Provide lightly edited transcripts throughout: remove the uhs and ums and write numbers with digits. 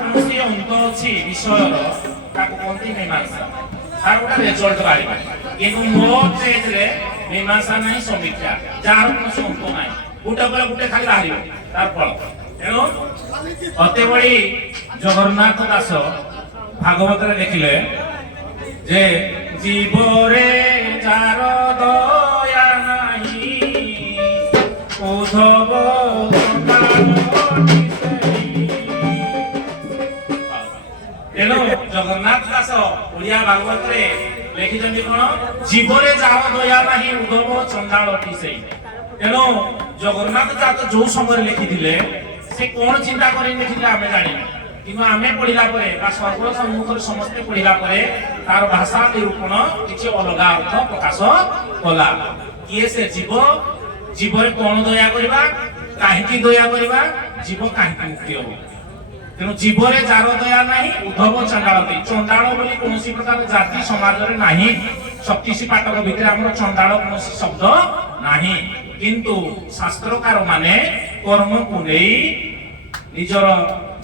କୌଣସି ଅନ୍ତ ଅଛି ବିଷୟର ତାକୁ କହନ୍ତି ମୀମାଂସା। ତାର ଗୋଟେ ରେଜଲ୍ଟ ବାହାରିବ। କିନ୍ତୁ ମୋ ଷ୍ଟେଜରେ ମୀମାଂସା ନାହିଁ, ସମୀକ୍ଷା, ଯାହାର କୌଣସି ଅନ୍ତ ନାହିଁ, ଗୋଟେ ପରେ ଗୋଟେ ଖାଲି ବାହାରିବ ତାର ଫଳ। ତେଣୁ ଅତେ ବଳି ଜଗନ୍ନାଥ ଦାସ ଭାଗବତରେ ଲେଖିଲେ ଯେ ଜୀବରେ ଯାର ଦୟା ନାହିଁ ଉଦ୍ଧବ ତେଣୁ ଜଗନ୍ନାଥ ଦାସ ଓଡ଼ିଆ ଭାଗବତରେ ଲେଖିଛନ୍ତି କଣ? ଜୀବରେ ଯାହାର ଦୟା ନାହିଁ ଉଦ୍ଧବ ଚଣ୍ଡାଳ ଅଟି ସେଇ। ତେଣୁ ଜଗନ୍ନାଥ ଦାସ ଯୋଉ ସମୟରେ ଲେଖିଥିଲେ ସେ କଣ ଚିନ୍ତା କରି ଲେଖିଥିଲେ ଆମେ ଜାଣିନୁ, କିନ୍ତୁ ଆମେ ପଢିଲା ପରେ ବା ସର୍ବର ସମ୍ମୁଖରେ ସମସ୍ତେ ପଢିଲା ପରେ ତାର ଭାଷା ନିରୂପଣ କିଛି ଅଲଗା ଅର୍ଥ ପ୍ରକାଶ କଲା। କିଏ ସେ ଜୀବ? ଜୀବରେ କଣ ଦୟା କରିବା, କାହିଁକି ଦୟା କରିବା, ଜୀବ କାହିଁକି ମୁକ୍ତି ହବ? ତେଣୁ ଜୀବରେ ଯାର ଦୟା ନାହିଁ ଉଦ୍ଧବ ଚଣ୍ଡାଳ ଅଟି। ଚଣ୍ଡାଳ ବୋଲି କୌଣସି ପ୍ରକାର ଜାତି ସମାଜରେ ନାହିଁ। ସପ୍ତର୍ଷି ପାଟକ ଭିତରେ ଆମର ଚଣ୍ଡାଳ କୌଣସି ଶବ୍ଦ ନାହିଁ, କିନ୍ତୁ ଶାସ୍ତ୍ରକାର ମାନେ କର୍ମକୁ ନେଇ ନିଜର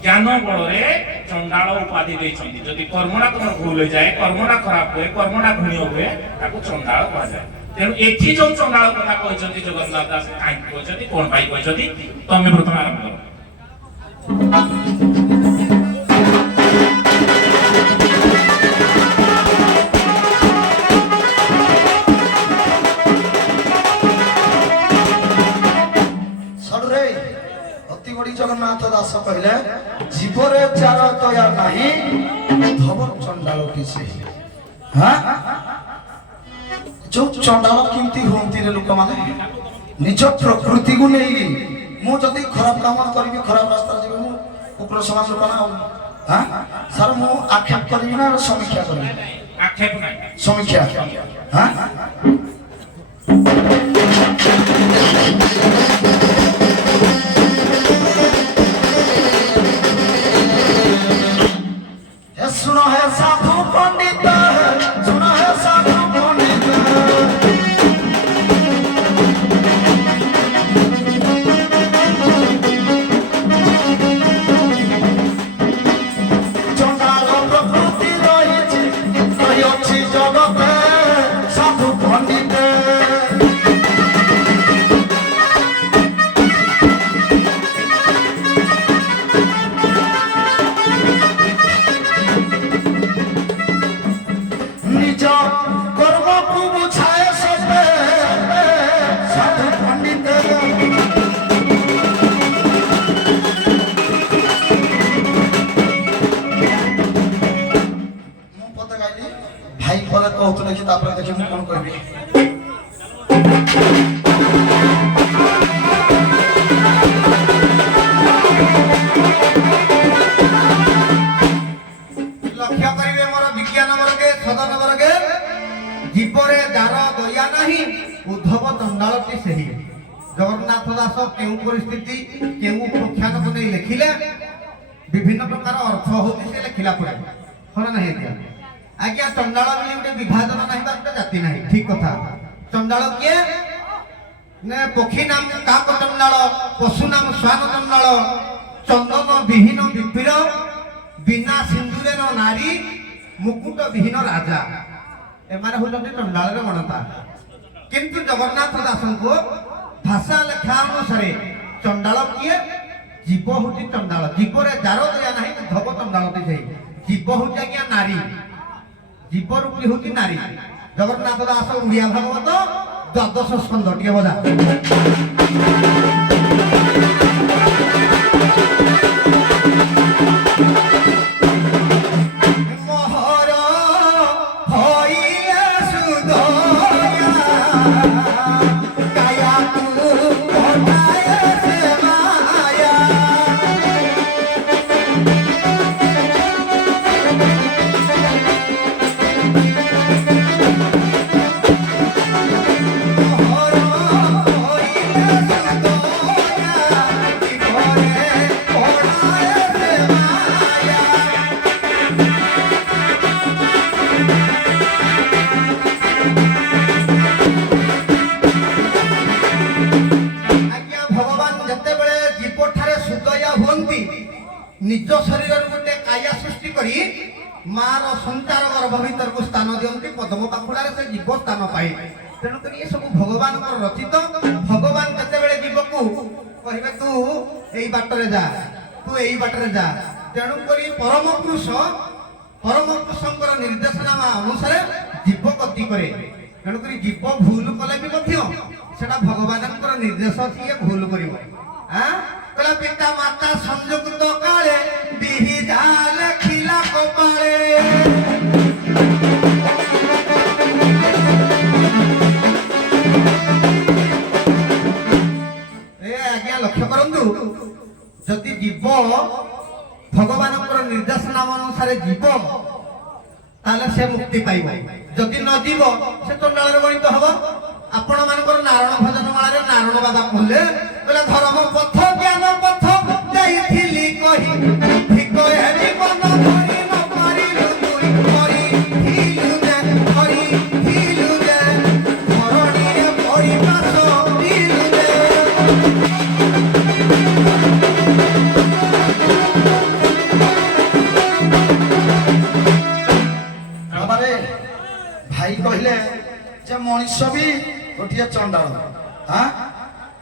ଜ୍ଞାନ ବଳରେ ଚଣ୍ଡାଳ ଉପାଧି ଦେଇଛନ୍ତି। ଯଦି କର୍ମଟା ତମର ଭୁଲ ହେଇଯାଏ, କର୍ମଟା ଖରାପ ହୁଏ, କର୍ମଟା ଘୃଣ୍ୟ ହୁଏ, ତାକୁ ଚଣ୍ଡାଳ କୁହାଯାଏ। ତେଣୁ ଏଠି ଯୋଉ ଚଣ୍ଡାଳ କଥା କହିଛନ୍ତି ଜଗନ୍ନାଥ ଦାସ କାହିଁକି କହିଛନ୍ତି, କଣ ପାଇଁ କହିଛନ୍ତି, ତମେ ପ୍ରଥମେ ଆରମ୍ଭ କର। ଜଗନ୍ନାଥ ଦାସ କହିଲେ ଜୀବରେ ଯାର ଦୟା ନାହିଁ ଉଦ୍ଧବ ଚଣ୍ଡାଳ କି ସେଇ। ଯୋଉ ଚଣ୍ଡାଳ କେମିତି ହୁଅନ୍ତି ରେ ଲୋକମାନେ? ନିଜ ପ୍ରକୃତିକୁ ନେଇ ମୁଁ ଯଦି ଖରାପ କାମ କରିବି, ଖରାପ ରାସ୍ତାରେ ଯିବି, ମୁଁ କୁକୁର ସମାନ ଲୋକ ନା? ସାର୍ ମୁଁ ଆକ୍ଷେପ କରିବି ନା ସମୀକ୍ଷା କରିବି? ଆକ୍ଷେପ ନାହିଁ, ସମୀକ୍ଷା। सुनो है साधु पंडित, सुनो है साधु पंडित, चंडाल प्रकृति रही जगते साधु पंडित। तापर देखिए मैं कौन करबी लक्ष्य करिवे मोर विज्ञान वर्गे सदन वर्गे जीवरे जार दया नाही उद्धव चंडालटी सही। जगन्नाथ दास केउ परिस्थिति केउ प्रख्यान को नहीं लिखिले विभिन्न प्रकार अर्थ होती से लिखिला पड़े होना नहीं दिया आज्ञा। चंडाल बोली गोटे विभाजन नहीं गोटे जाति नहीं, ठीक कथा। चंडाल किए ने पक्षी नाम काक चंडाल, पशु नाम श्वान चंडाल, चंदन विहीन विपिर, बिना सिंदूरे नारी, मुकुट विहीन राजा, एमारे होचंती चंडाल रे गणता। किंतु जगन्नाथ दासन को भाषा लेखा अनुसारे चंडाल किए जीव होती चंडाल। जीवरे जार दया नहीं धब चंडाल जीव होती आज्ञा नारी, जीव रूपी होती नारी। जगन्नाथ दास उड़िया भागवत 12 स्कंद टिके बजा Oh ଶରୀରରୁ ଗୋଟେ କାୟା ସୃଷ୍ଟି କରି ମାର ସଞ୍ଚାର ଗର୍ଭ ଭିତରକୁ ସ୍ଥାନ ଦିଅନ୍ତି ପଦ୍ମ ପାଖୁଡ଼ାରେ ସେ ଜୀବ ସ୍ଥାନ ପାଏ। ତେଣୁକରି ଏସବୁ ଭଗବାନଙ୍କର ରଚିତ। ଭଗବାନ କେତେବେଳେ ଜୀବକୁ କହିବେ ତୁ ଏଇ ବାଟରେ ଯା, ତୁ ଏଇ ବାଟରେ ଯା। ତେଣୁକରି ପରମ ପୁରୁଷଙ୍କର ନିର୍ଦ୍ଦେଶନାମା ଅନୁସାରେ ଜୀବ ଗତି କରେ। ତେଣୁକରି ଜୀବ ଭୁଲ କଲେ ବି ମଧ୍ୟ ସେଟା ଭଗବାନଙ୍କର ନିର୍ଦ୍ଦେଶ ଅଛି, ଇଏ ଭୁଲ କରିବ। କହିଲା ପିତା ମାତା ସଂଯୁକ୍ତ କାଳେ ବିହି ଯା ଲେଖିଲା କପାଳେ। ଆଜ୍ଞା ଲକ୍ଷ୍ୟ କରନ୍ତୁ, ଯଦି ଜୀବ ଭଗବାନଙ୍କର ନିର୍ଦ୍ଦେଶନାମା ଅନୁସାରେ ଯିବ ତାହେଲେ ସେ ମୁକ୍ତି ପାଇବ। ଯଦି ନ ଯିବ ସେ ଚଣ୍ଡାଳରେ ଗଣିତ ହବ। ଆପଣ ମାନଙ୍କର ନାରାୟଣ ଭଜନ ମାଳାରେ ନାରାୟଣ ବାବା କହିଲେ ଧର୍ମ ପଥ ଜ୍ଞାନ ପଥ ଯାଇଥିଲି କହି ଠିକ ଜୀବନ ଧରି ନ ପାରିଲୁ ତୁଇ କରିଥିଲୁ ଯେ ଧରଣୀରେ ପରିବାସ ଦିଲୁ ଯେ। ଭାଇ କହିଲେ ଯେ ମଣିଷ ବି ଗୋଟିଏ ଚଣ୍ଡାଳ।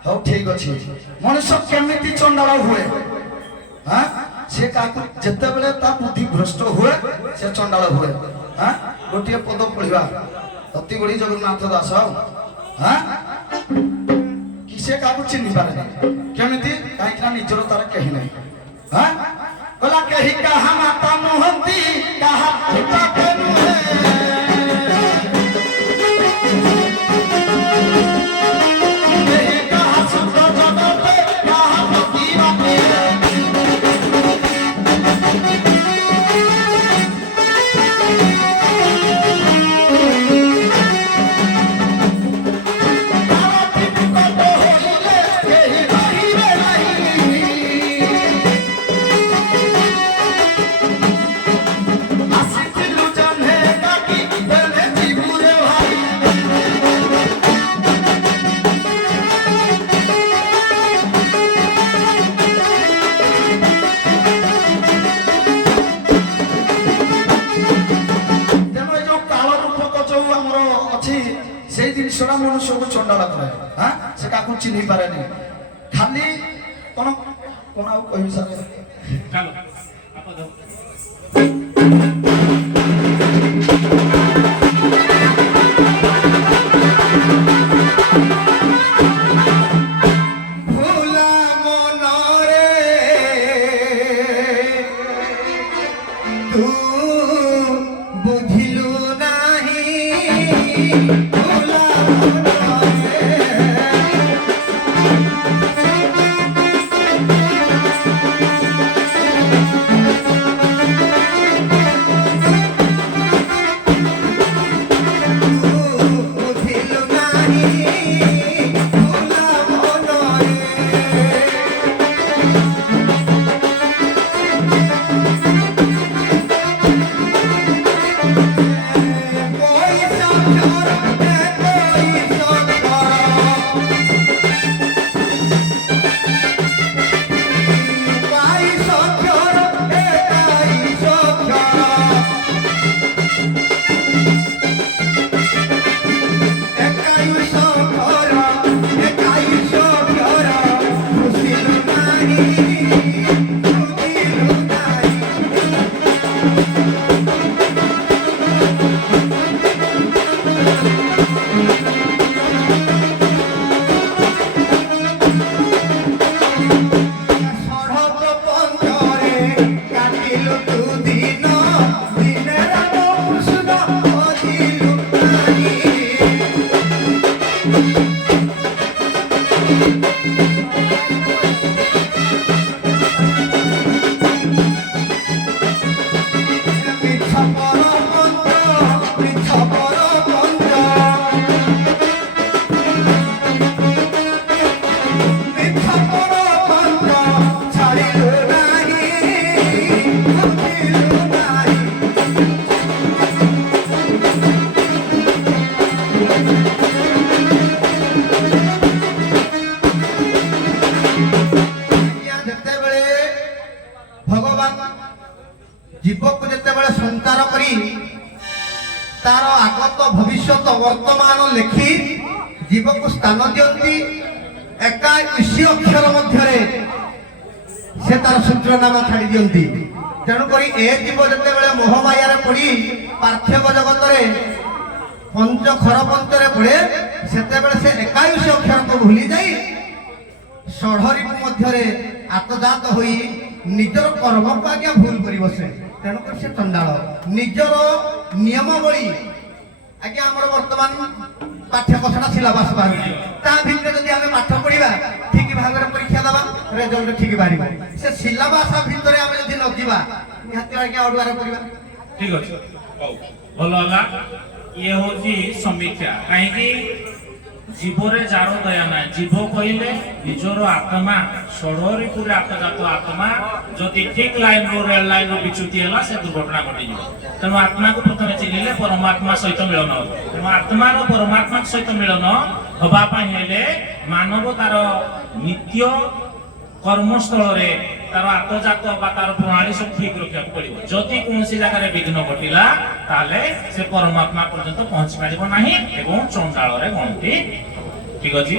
ହଉ ଠିକ ଅଛି, ମଣିଷ କେମିତି ଚଣ୍ଡାଳ ହୁଏ? ସେ କାହାକୁ ଯେତେବେଳେ ତା ବୁଦ୍ଧି ଭ୍ରଷ୍ଟ ହୁଏ ସେ ଚଣ୍ଡାଳ ହୁଏ। ଗୋଟିଏ ପଦ ପଢିବା, ଅତି ବଢି ଜଗନ୍ନାଥ ଦାସ କି ସେ କାହାକୁ ଚିହ୍ନି ପାରେନି। କେମିତି? କାହିଁକି ନା ନିଜର ତାର କେହି ନାହିଁ। କହିଲା କେହି କାହା ମାତା ନୁହନ୍ତି, କାହା ପିତା ନୁହେଁ। ସେଇ ଜିନିଷଟା ମନୁଷ୍ୟକୁ ଚଣ୍ଡାଳ କରେ। ସେ କାହାକୁ ଚିହ୍ନି ପାରେନି। ଖାଲି କଣ କଣ ଆଉ କହିବି ସାର୍? ଜୀବକୁ ଯେତେବେଳେ ସଂସାର କରି ତାର ଆଗତ ଭବିଷ୍ୟତ ବର୍ତ୍ତମାନ ଲେଖି ଜୀବକୁ ସ୍ଥାନ ଦିଅନ୍ତି 21 ଅକ୍ଷର ମଧ୍ୟରେ ସେ ତାର ସୂତ୍ରନାମା ଛାଡ଼ି ଦିଅନ୍ତି। ତେଣୁକରି ଏ ଜୀବ ଯେତେବେଳେ ମୋହମାୟାରେ ପଡ଼ି ପାର୍ଥିବ ଜଗତରେ ପଞ୍ଚ ଖରପଞ୍ଚରେ ପଡ଼େ ସେତେବେଳେ ସେ 21 ଅକ୍ଷରକୁ ଭୁଲି ଯାଇ ଷଢ଼ରିପୁ ମଧ୍ୟରେ ଆତଜାତ ହୋଇ ନିଜର କର୍ମକୁ ଆଜ୍ଞା ଭୁଲ କରି ବସେ। ତେଣୁକରି ସେ ଚଣ୍ଡାଳ ନିଜର ନିୟମାବଳୀ ଆଜ୍ଞା ଆମର ବର୍ତ୍ତମାନ ପାଠ୍ୟକୋଷଟା ସିଲାବସ୍ ବାହାରୁଛି ତା ଭିତରେ ଯଦି ଆମେ ପାଠ ପଢିବା ଠିକ ଭାବରେ ପରୀକ୍ଷା ଦେବା ରେଜଲ୍ଟ ଠିକ ବାହାରିବ। ସେ ସିଲାବସ୍ ଭିତରେ ଆମେ ଯଦି ନ ଯିବା ନିହାତି ଆଜ୍ଞା ଅଡୁଆରେ ପଡିବା। ঠিক আছে ହଉ ଭଲ ହେଲା। ଇଏ ହଉଛି ସମୀକ୍ଷା। କାହିଁକି ଜୀବରେ ଯାର ଦୟା ନାହିଁ। ଜୀବ କହିଲେ ନିଜର ଆତ୍ମା ଷଢ଼ରିପୁରେ ଆତଜାତ ଆତ୍ମା ଯଦି ଠିକ ଲାଇନରୁ ରେଳ ଲାଇନରୁ ବିଚ୍ୟୁତି ହେଲା ସେ ଦୁର୍ଘଟଣା ଘଟିଯିବ। ତେଣୁ ଆତ୍ମାକୁ ପ୍ରଥମେ ଚିହ୍ନିଲେ ପରମାତ୍ମା ସହିତ ମିଳନ ହେବ। ତେଣୁ ଆତ୍ମାର ପରମାତ୍ମା ସହିତ ମିଳନ ହବା ପାଇଁ ହେଲେ ମାନବ ତାର ନିତ୍ୟ କର୍ମସ୍ଥଳରେ ତାର ଆତଜାତ ବା ତାର ପ୍ରଣାଳୀ ସବୁ ଠିକ ରଖିବାକୁ ପଡିବ। ଯଦି କୌଣସି ଜାଗାରେ ବିଘ୍ନ ଘଟିଲା ତାହେଲେ ସେ ପରମାତ୍ମା ପର୍ଯ୍ୟନ୍ତ ପହଞ୍ଚି ପାରିବ ନାହିଁ ଏବଂ ଚଣ୍ଡାଳରେ ଗଣତି। ଠିକ ଅଛି।